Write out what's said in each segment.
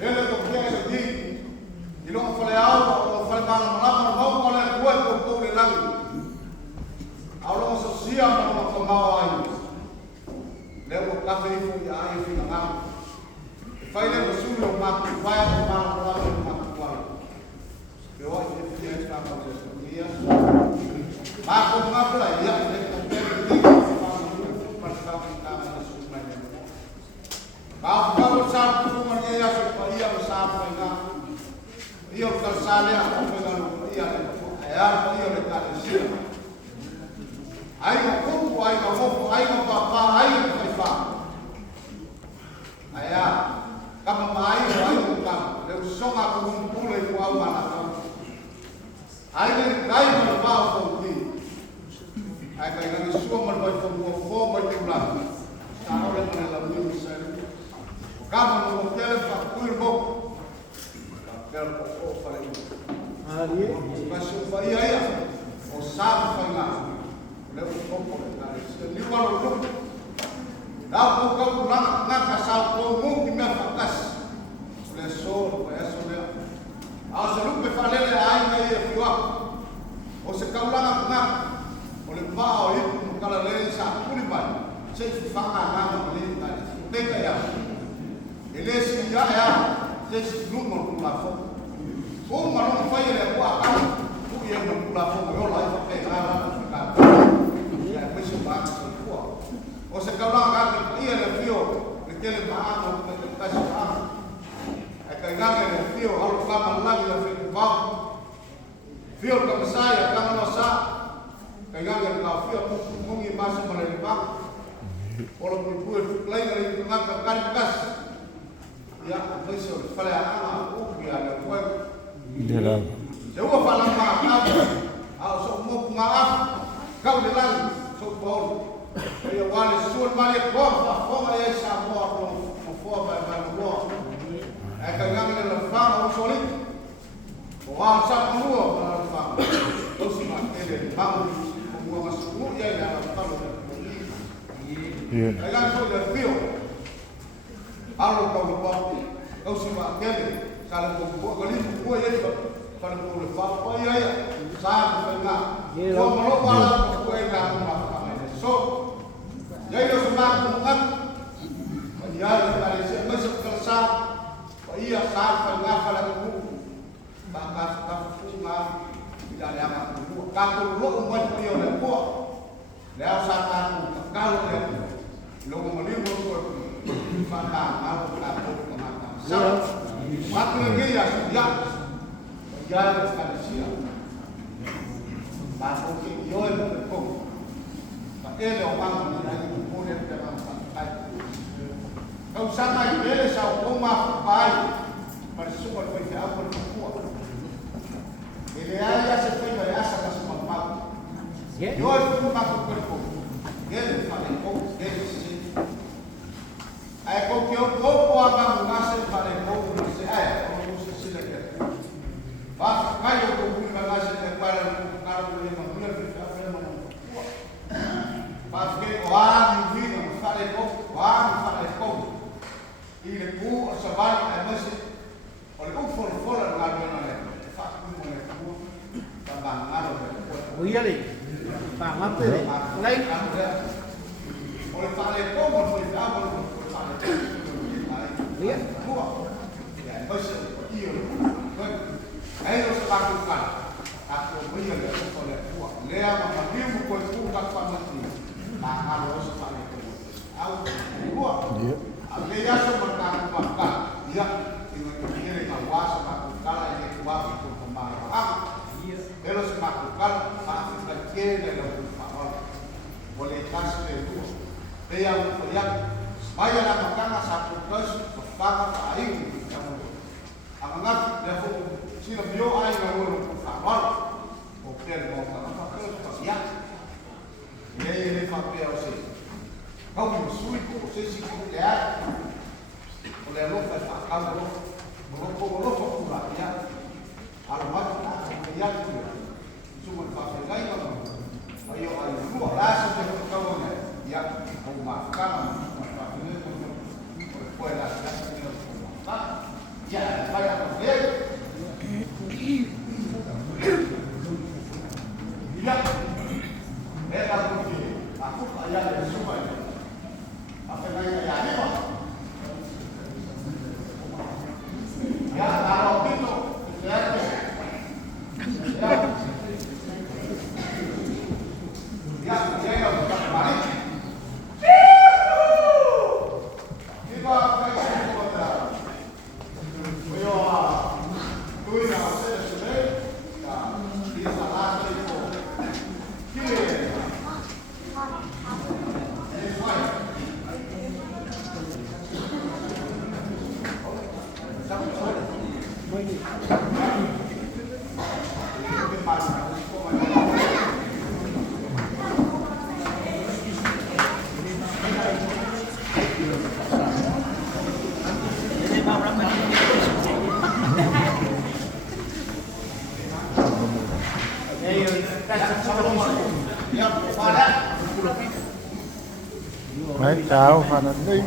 Ele Fai le masuri o maku vai o maku maku wala. Eu acho que é esta a dia. Maku ngapla ia le também para ficar na sua Kalau sapu kumanya ya supaya sapu ina iyo kalsale aku dengan iya ayah iyo dekat sini ayo kuku ayo mofu ayo papa ayo kaifa ayah kamu mai ayo kamu leu songa kumpul itu awal kamu ayo kai berbau kopi ayo kai nang semua berbau kopi berjumlah tahu dengan lalu saya kamu mungkin fakir bok, kalau kau paling, Alii, masuk bayar ya, oh sam fanga, lepas kau boleh dari sini kalau lu, dah kau nak kasar kau mungkin fakas, lesor, lesor, asal lu befalele air ni fiwak, oh sekarang nak, oleh bau itu kalau lelaki satu ni banyak, saya fanga nak boleh tadi, tega ya. Ele se já é esse número do lafo. O maluco foi ele com a cara, o que é no lafo, eu lá e pegar lá no ficar. Já depois o barco foi pô. Você quer lá cá que ele viu, aquele barco que está chamando. É que ele viu, ao cama lá ele fez pau. Viu como sai, a cama não sai. Que ele viu, um e mais uma levar. Ora por por lá ele não vai ficar gas. Ya, besok kalau anak ubi ada kue. Jalan. Jauh falam maaf, semua maaf. Kau bilang sopor. Dia wali suul balik kau ayah sabor kau baru. Akan yang lepas usulit. Wah sabor kalau lepas. Terus makin kamu semua masuk ya dalam kalau. Akan kau dah feel. Kalau kau lupa, kau simak kali. Kalau kau buat kali buat ya, kalau kau lupa apa ya, saya benar. Kau melupa kau yang makan. So, jadi semua mengat. Dia dari sini masuk kerja. Iya saya benar kalau kau bakas semua tidak ada apa. Kalau lu umur dia lepas, dia sahaja kalau dia lu melihat Faham, aku tak boleh makan. So, waktu lagi ya siap, berjalan sekali siap. Masuk ke Yoel berkong. Tak ada orang yang boleh dalam sampai. Kau sampai bela sau rumah baik, bersumber kerja apa berkuat. Ini aja seperti biasa kasih makan. Yoel pun masuk berkong. Dia paling kong, dia Aku kau akan mengasih pada kau mengasih kalau mesti silakan. Bah, kalau kau pun mengasih kepada kalau boleh mengulang kita boleh mengulang. Pas ke orang ini pada kau, ini ku sebab masih kalau full dengan mana, fakir mana ku tambah ada. Oh iya ni, banget ni. Lain. Oleh pada kau boleh apa? Lihat, buat. Masih iyo. Ayo lakukan. Aku berikan oleh buat. Lea memang buat bukan pamati. Tak harus pada itu. Aku buat. Lea sebenarnya makan. Dia ini kawas lakukan ini buat untuk kemarin. Terus lakukan masih kecil dalam rumah. Boleh kasih itu. Dia yang Maya nak makan satu kes, berfakar air. Angat dia pun sila bio air lalu berfakar. Okey, mau apa kes pasiak. Ini fakir sih. Kau musuh itu sesi dia. Oleh lupa fakar lu, berapa pula ya. Alamat dia tu. Cuma Faafetai kalau ayo luar langsung dia kau ni. Ya, kau makan. Puede hacer ya vaya a ver ya era porque aku allá de suma apa yang ya ni Đấy, chào Phan Ấn Ninh.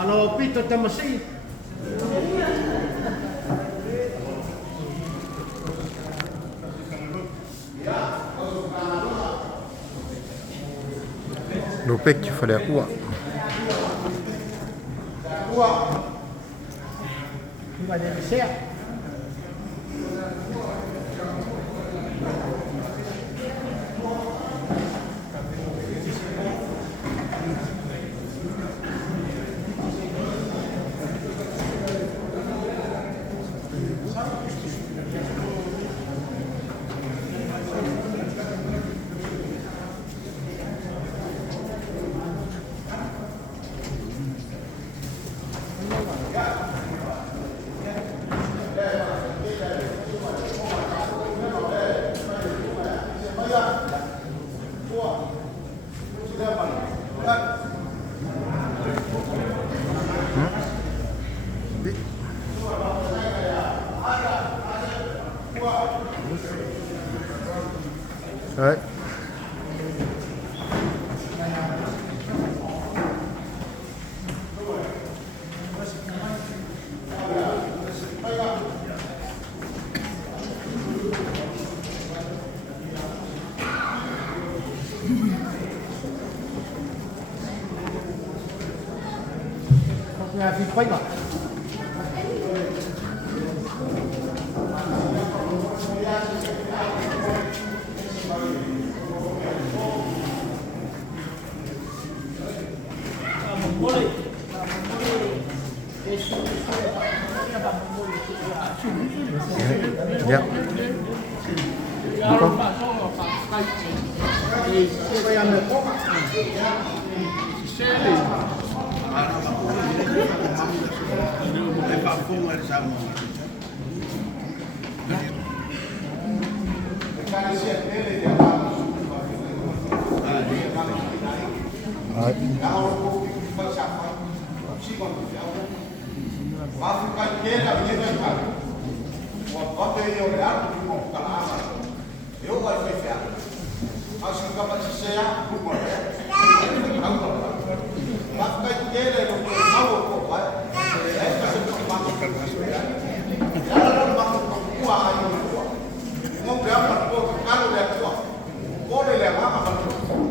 Kalau Pt3 masih Lupik pada kuat. banyak siap. Đấy. Nhà thì quanh mà. Ya. Apa? Ngomong berapa? Kalau dia tua, boleh lewat apa?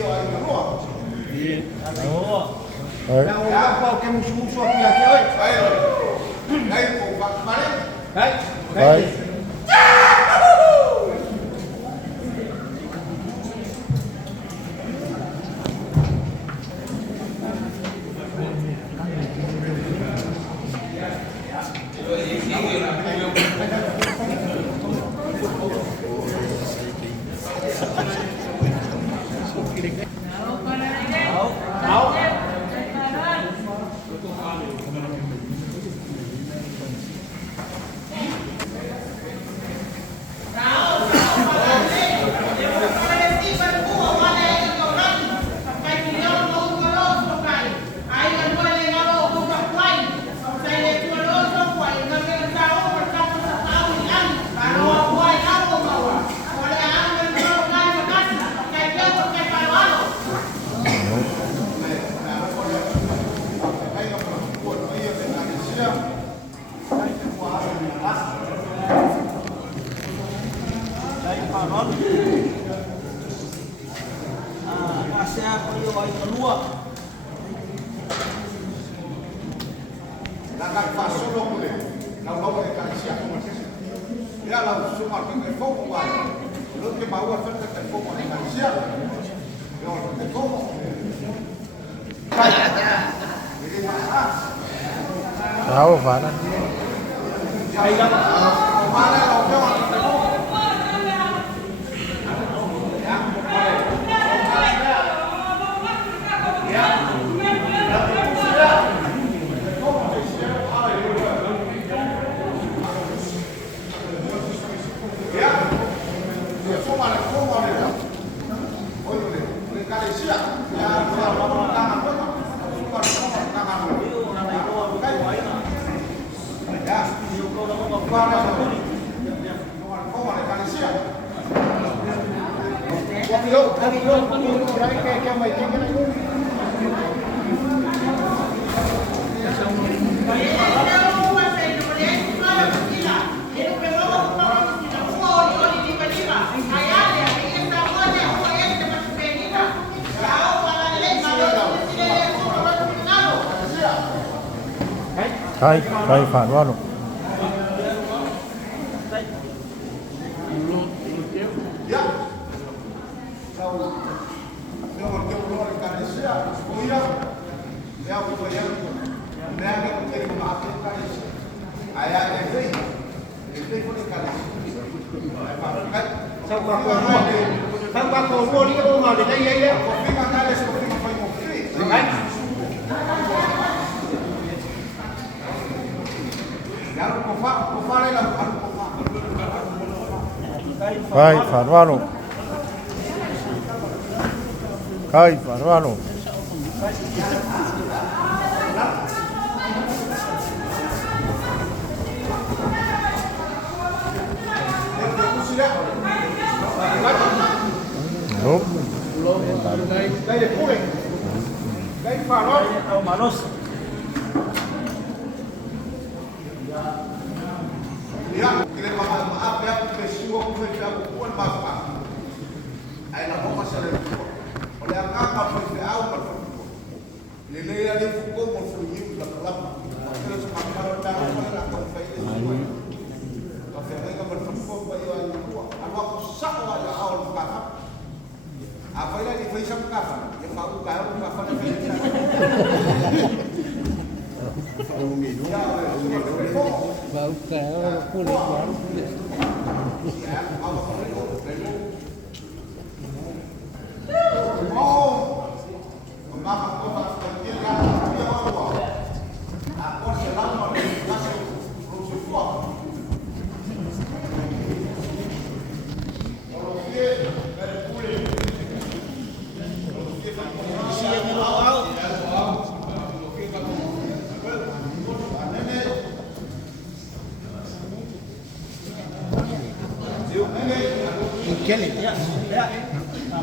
Iyo aigalua. Yang orang kau kemu susu aku lagi, oi. Ayo. Ayo kau balik. Hai. Hai. Nakan fasolo kule. Kau mau mereka siap. Ya lalu semua pakai fokus wajib. Lu ke bawah pakai fokus mereka siap. Yo pakai fokus. Jadi masa. Tahu Fanan. Mana lo Hai phản vào luôn. Ya. Sau nếu mà kêu lo thì cái gì à? Ôi ya. Nếu mà bây giờ nếu cái cái mà cái cái ai ai cái gì? Cái cũng cái cái sau qua cầu mua đi cái mà để đây đây đấy. Có phim ăn đây sẽ có phim phải một phim. Đấy. Hai phản vào luôn. Hai phản vào luôn. Đúng. Đây là khu này. Đây phản thôi. Manos. Ya, kira maaf ya, peristiwa pun bapak. Aina kok sare. Oleh angka PPAU berfungsi. Nilai dari hukum berfungsi dalam kelab. Kalau semakar dan akan faedah semua. Tapi mereka berfungsi bagi orang tua. Awak sakwa ya awal kafir. Apa yang difaisam kafir? Yang mau kafir kafir faedah. Bau kau kulit baru. Kelly, ya, ya,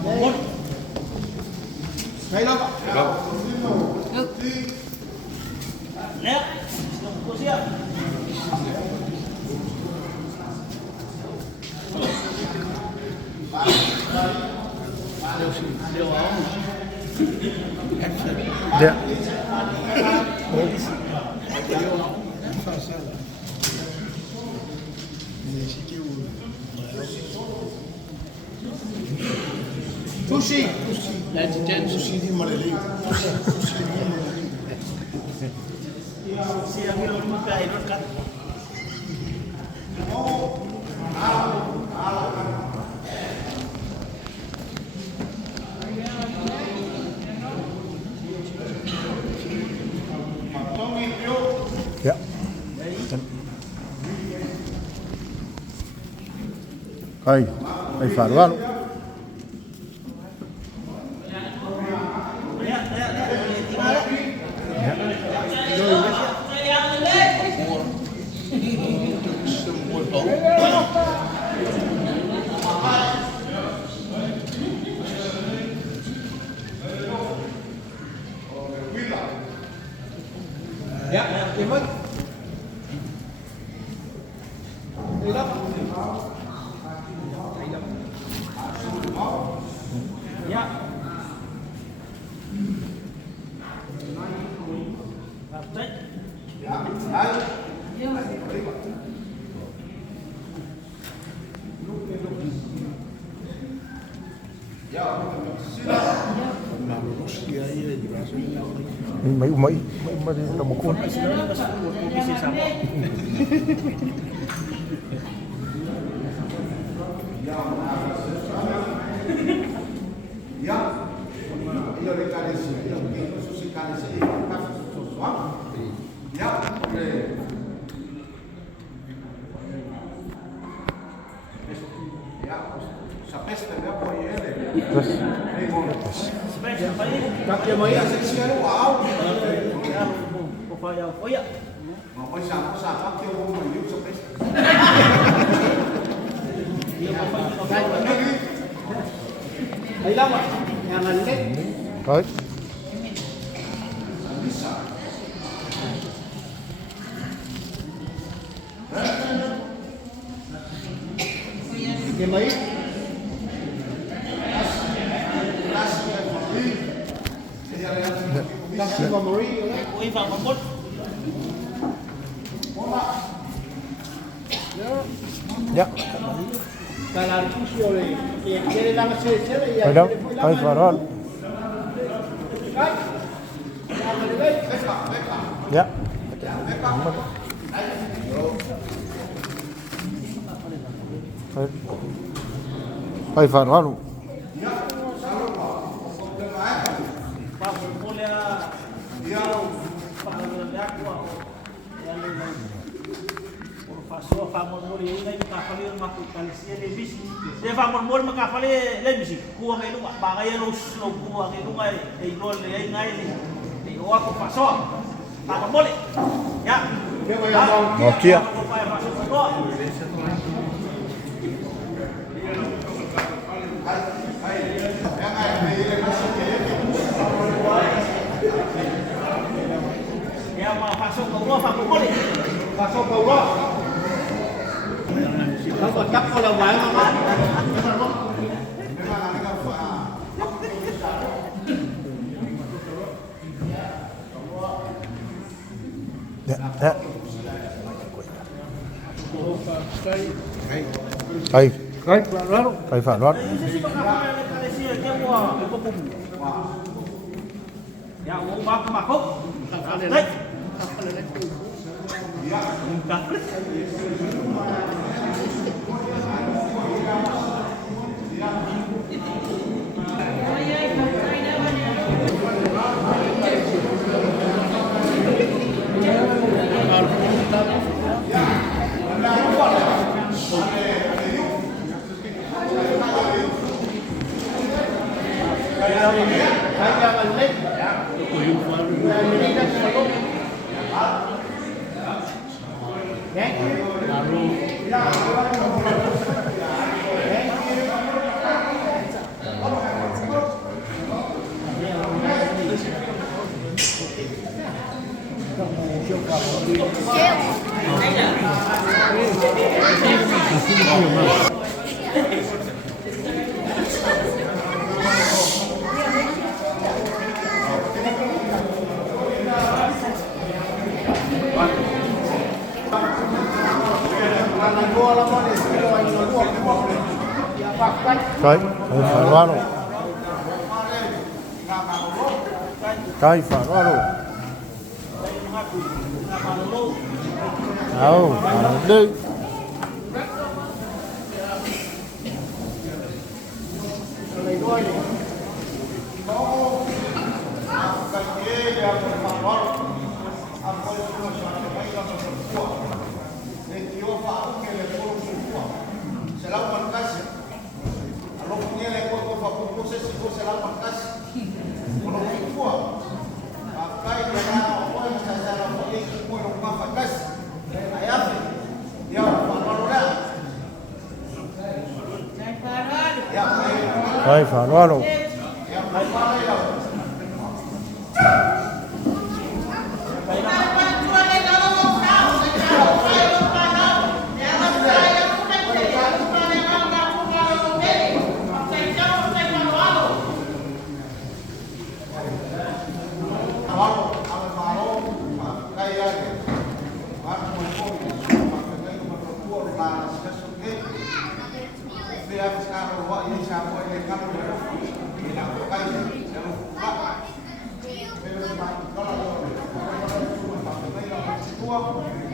mohon. Saya nak. Ya, siap. Ya. Sushi. Sushi di Malolo. Sushi yang belum buka itu kan. Ya. Ay farwalo. Ya, Imut. Hilap. Ya. Faafetai. May namukun. Ay lang, yang aneh. Baik. Gimana? Kasih memori, oi Pak Mahmud. Ya. Kalau itu sih oleh, dia dalam sesi ya. Madam, ay farwalo. Ya. Ay farwalo. Pasó famor mori ina makafali makukalisia lebis de famor mori makafali lebis kuang itu bagay los lo kuang itu ngai e gol le ngai ni o ako pasó famor mori ya Nokia. ya ma pasó kau famor mori Pasok kau lah. Kau kotak kalau bayar apa? Ya. Ya. Ay. Ay farwalo. Ay farwalo. ya mau makuk Faafetai Kai, ai whanwaro. Kai whanwaro. Au, Malolo. Kai whanwaro. Tua